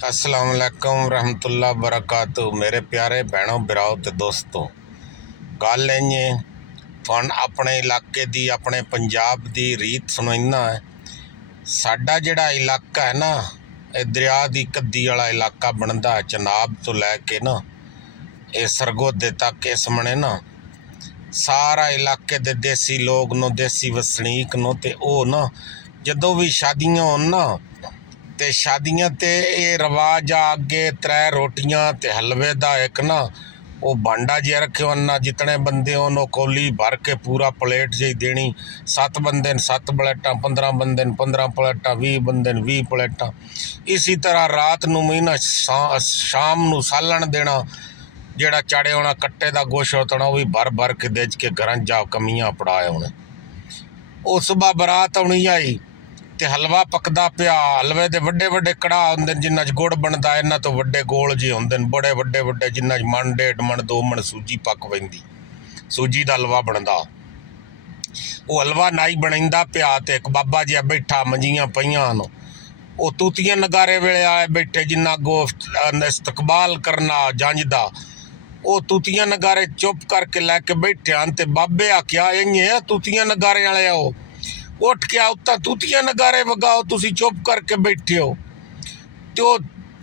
अस्सलाम वालेकुम रहमतुल्लाह बरकातु। मेरे प्यारे भैनों भराओ ते दोस्तों, गल इंजे तुहानूं अपने इलाके दी अपने पंजाब दी रीत सुनाइना है। साडा जिहड़ा इलाका है ना, ये दरिया दी कद्दी वाला इलाका बनदा है। चनाब तो लैके ना ये सरगोधे तक इस मने ना सारा इलाके दे देसी लोग नो, देसी वसनीक नो, ते ओ ना जदों भी शादियां होन ना ते शादियां ते ये रवाज आ अगे 3 रोटियां ते हलवे दा एक ना वो भांडा जिहा रखे ना, जितने बंदे होन वो कौली भर के पूरा प्लेट जी देनी। 7 बंदे 7 प्लेटा, 15 बंदे 15 प्लेटा, 20 बंदे 20 प्लेटा। इसी तरह रात नूं भी ना शाम नूं सालन देना। जेड़ा चाड़े होना कट्टे दा गोश होना वो भी भर भर के देज के घर जा कमियां पड़ाए होने। वो सुबह बरात आनी आई ते हलवा पकदा पिया। हलवे दे वड्डे वड्डे कड़ाह होंदे जिन्ना च गुड़ बनदा, इन्हां तो वड्डे गोल जे होंदे बड़े वड्डे वड्डे, जिन्ना च मन 1.5 मन 2 मन सूजी पक पैंदी। सूजी दा हलवा बनदा। वो हलवा नाई बनाइंदा पिया ते एक बाबा जिहा बैठा, मंजियां पईयां न। वो तूतियां नगारे वेले आए बैठे, जिन्ना गो इस्तकबाल करना जंज दा। वो तूतियां नगारे चुप करके लैके बैठे हैं ते बाबे आख्या इं तूतियां नगारे वाले आओ, उठ के उत्ता तूतियां नगारे वगाओ, तुसी चुप करके बैठे हो। तो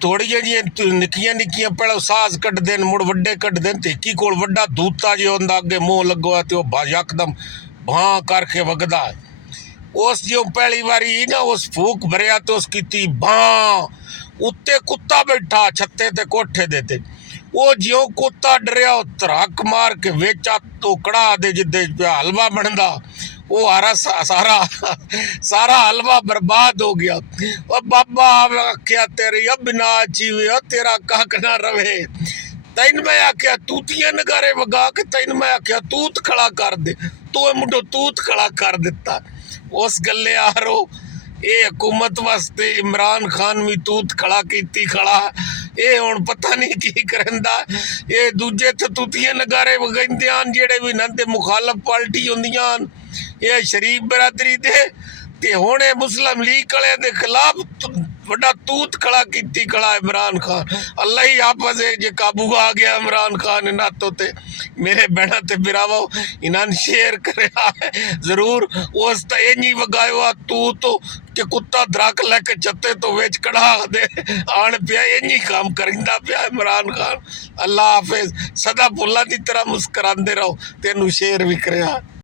थोड़ियां जी निक्कियां निक्कियां पहले साज कड्ढदे मुड़ वड्डे कड्ढदे ते इक्की कोल वड्डा दूता जो होंदा अगे मूँह लगो है तो यकदम भां करके वगदा है। उस जो पहली बारी ना उस फूक भरिया तो उस कीती भां, उत्ते कुत्ता बैठा छत्ते ते कोठे दे ते। वो ज्यों कुत्ता डरिया धड़क मार के वेचा तो कड़ा दे जिदे हलवा बनदा, वो हरा सारा सारा हलवा बर्बाद हो गया। और बाबा आख्या तेरी अब ना चीवे, तेरा कख ना रवे। तैन मैं आख्या तूतियां नगारे वगा के, तैन मैं आख्या तूत खड़ा कर दे, तो मुंडो तूत खड़ा कर दिता। उस गले यारो ये हुकूमत वास्ते इमरान खान भी तूत खड़ा कीती खड़ा। ये हुण पता नहीं की करंदा। ये दूजे ते तूतियां नगारे वगाइंदे आन जेड़े भी इन्हां दे मुखालफ पार्टी हुंदियां। ये शरीफ बरादरी दे ते हुण ये मुस्लिम लीग वाले दे खिलाफ बड़ा तूत खड़ा कीती खड़ा इमरान खान। अल्लाह ही आपस जे काबू आ गया इमरान खान इन्हां तो ते मेरे बहना ते बिरावो इन्हां शेयर करया जरूर। उस तो इंजी वगायो तूत कि कुत्ता दरक लैके छत्ते तो विच कड़ा दे आन पिया। इंजी काम करिंदा पिया इमरान खान। अल्लाह हाफिज। सदा फुल्लां दी तरह मुस्करांदे रहो। तेनू शेयर भी करया।